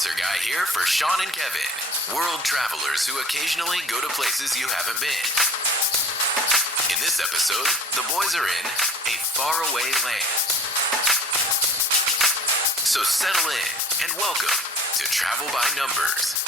Announcer Guy here for Sean and Kevin, world travelers who occasionally go to places you haven't been. In this episode, the boys are in a faraway land. So settle in and welcome to Travel by Numbers.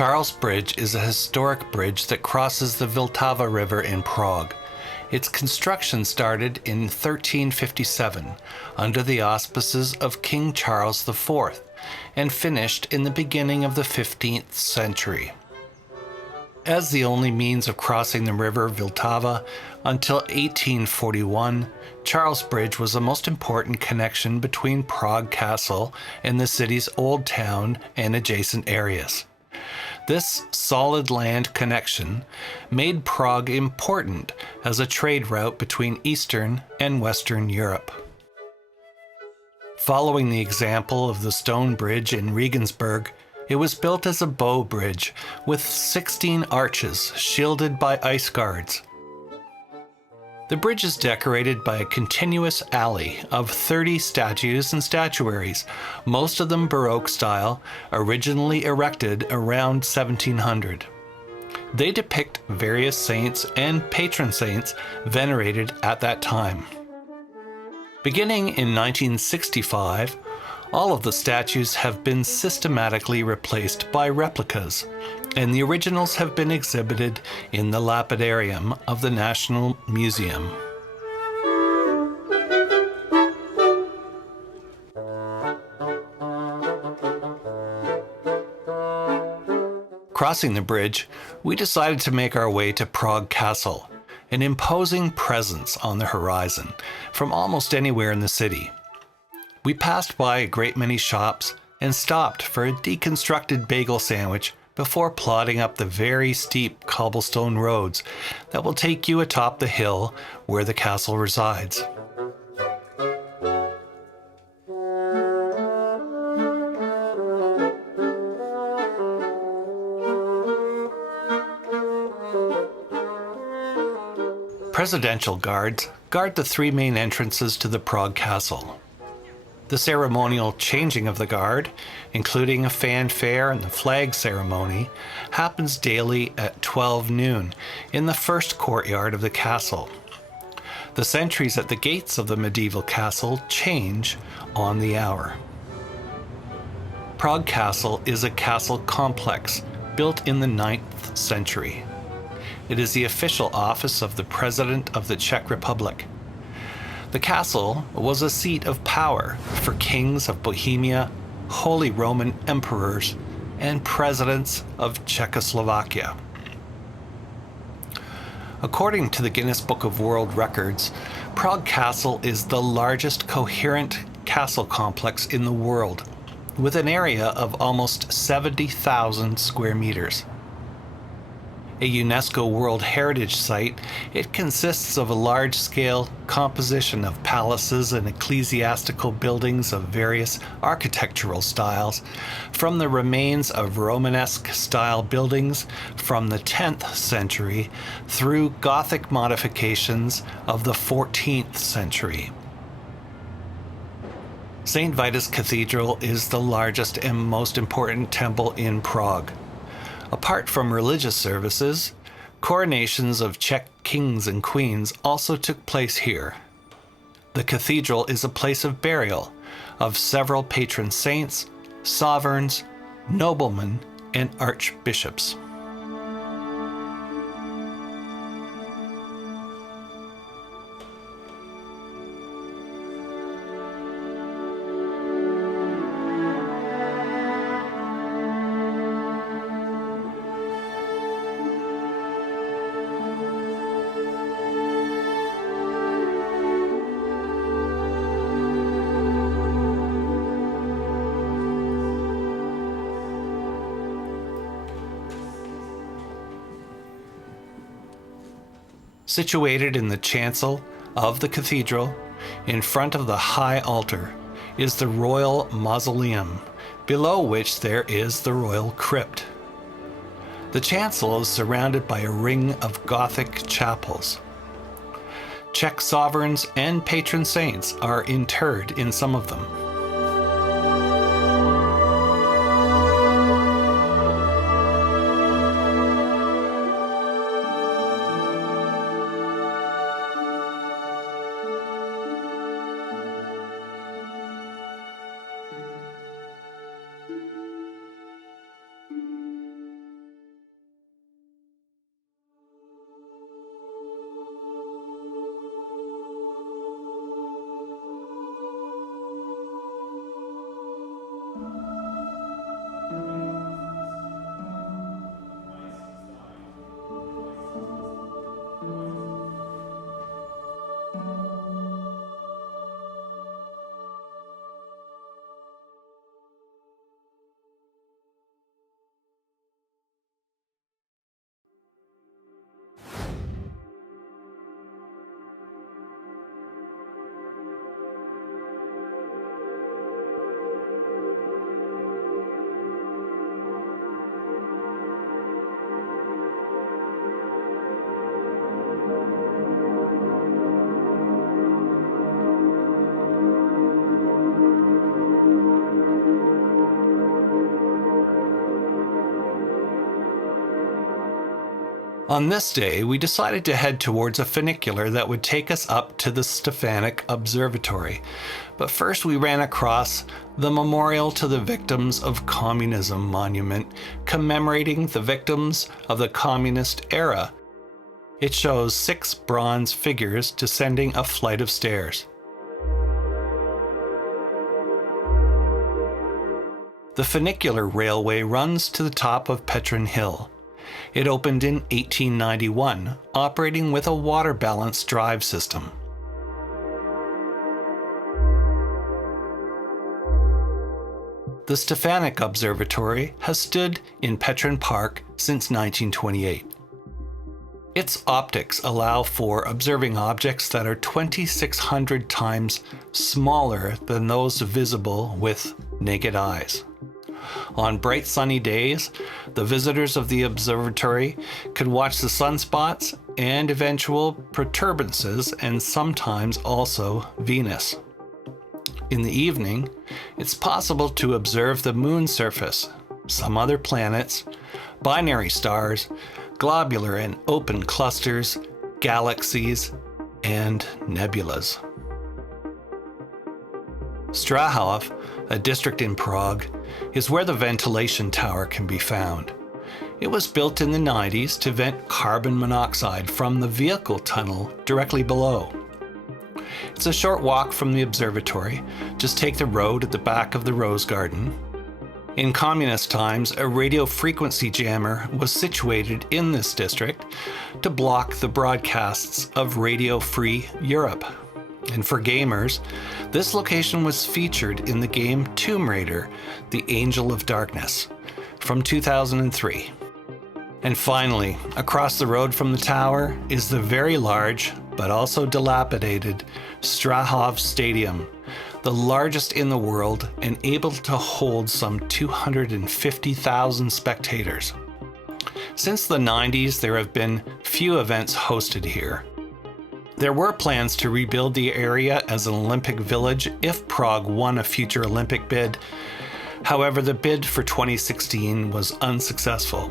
Charles Bridge is a historic bridge that crosses the Vltava River in Prague. Its construction started in 1357 under the auspices of King Charles IV and finished in the beginning of the 15th century. As the only means of crossing the river Vltava until 1841, Charles Bridge was the most important connection between Prague Castle and the city's old town and adjacent areas. This solid land connection made Prague important as a trade route between Eastern and Western Europe. Following the example of the stone bridge in Regensburg, it was built as a bow bridge with 16 arches shielded by ice guards. The bridge is decorated by a continuous alley of 30 statues and statuaries, most of them Baroque style, originally erected around 1700. They depict various saints and patron saints venerated at that time. Beginning in 1965, all of the statues have been systematically replaced by replicas, and the originals have been exhibited in the lapidarium of the National Museum. Crossing the bridge, we decided to make our way to Prague Castle, an imposing presence on the horizon from almost anywhere in the city. We passed by a great many shops and stopped for a deconstructed bagel sandwich before plodding up the very steep cobblestone roads that will take you atop the hill where the castle resides. Presidential guards guard the three main entrances to the Prague Castle. The ceremonial changing of the guard, including a fanfare and the flag ceremony, happens daily at 12 noon in the first courtyard of the castle. The sentries at the gates of the medieval castle change on the hour. Prague Castle is a castle complex built in the 9th century. It is the official office of the President of the Czech Republic. The castle was a seat of power for kings of Bohemia, Holy Roman emperors, and presidents of Czechoslovakia. According to the Guinness Book of World Records, Prague Castle is the largest coherent castle complex in the world. with an area of almost 70,000 square meters. A UNESCO World Heritage Site, it consists of a large-scale composition of palaces and ecclesiastical buildings of various architectural styles, from the remains of Romanesque-style buildings from the 10th century through Gothic modifications of the 14th century. St. Vitus Cathedral is the largest and most important temple in Prague. Apart from religious services, coronations of Czech kings and queens also took place here. The cathedral is a place of burial of several patron saints, sovereigns, noblemen, and archbishops. Situated in the chancel of the cathedral, in front of the high altar, is the royal mausoleum, below which there is the royal crypt. The chancel is surrounded by a ring of Gothic chapels. Czech sovereigns and patron saints are interred in some of them. On this day, we decided to head towards a funicular that would take us up to the Stefanik Observatory. But first we ran across the Memorial to the Victims of Communism monument, commemorating the victims of the communist era. It shows 6 bronze figures descending a flight of stairs. The funicular railway runs to the top of Petrin Hill. It opened in 1891, operating with a water balance drive system. The Stefanik Observatory has stood in Petrin Park since 1928. Its optics allow for observing objects that are 2,600 times smaller than those visible with naked eyes. On bright sunny days, the visitors of the observatory could watch the sunspots and eventual protuberances, and sometimes also Venus. In the evening, it's possible to observe the moon's surface, some other planets, binary stars, globular and open clusters, galaxies, and nebulas. Strahov, a district in Prague, is where the ventilation tower can be found. It was built in the 90s to vent carbon monoxide from the vehicle tunnel directly below. It's a short walk from the observatory. Just take the road at the back of the Rose Garden. In communist times, a radio frequency jammer was situated in this district to block the broadcasts of Radio Free Europe. And for gamers, this location was featured in the game Tomb Raider: The Angel of Darkness from 2003. And finally, across the road from the tower is the very large, but also dilapidated, Strahov Stadium, the largest in the world and able to hold some 250,000 spectators. Since the 90s, there have been few events hosted here. There were plans to rebuild the area as an Olympic village if Prague won a future Olympic bid. However, the bid for 2016 was unsuccessful.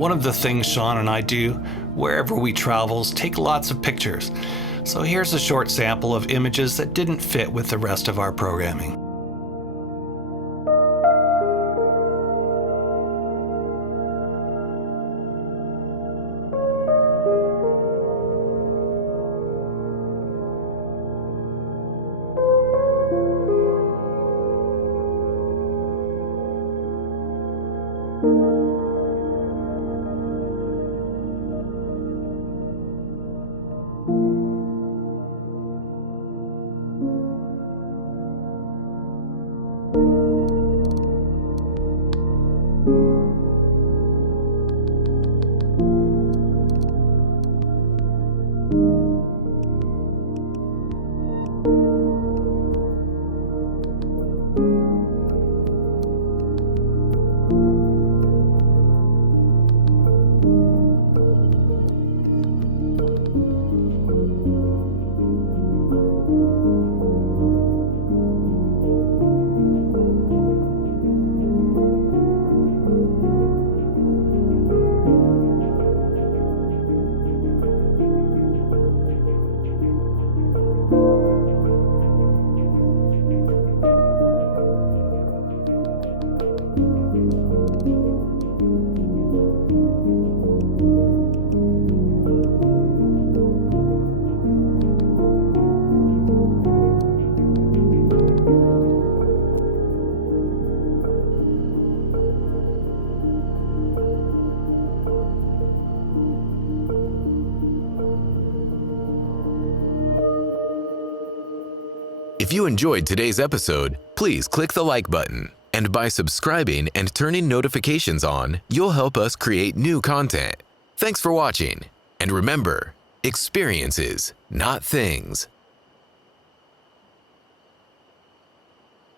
One of the things Sean and I do wherever we travel is take lots of pictures. So here's a short sample of images that didn't fit with the rest of our programming. If you enjoyed today's episode, please click the like button. And by subscribing and turning notifications on, you'll help us create new content. Thanks for watching. And remember, experiences, not things.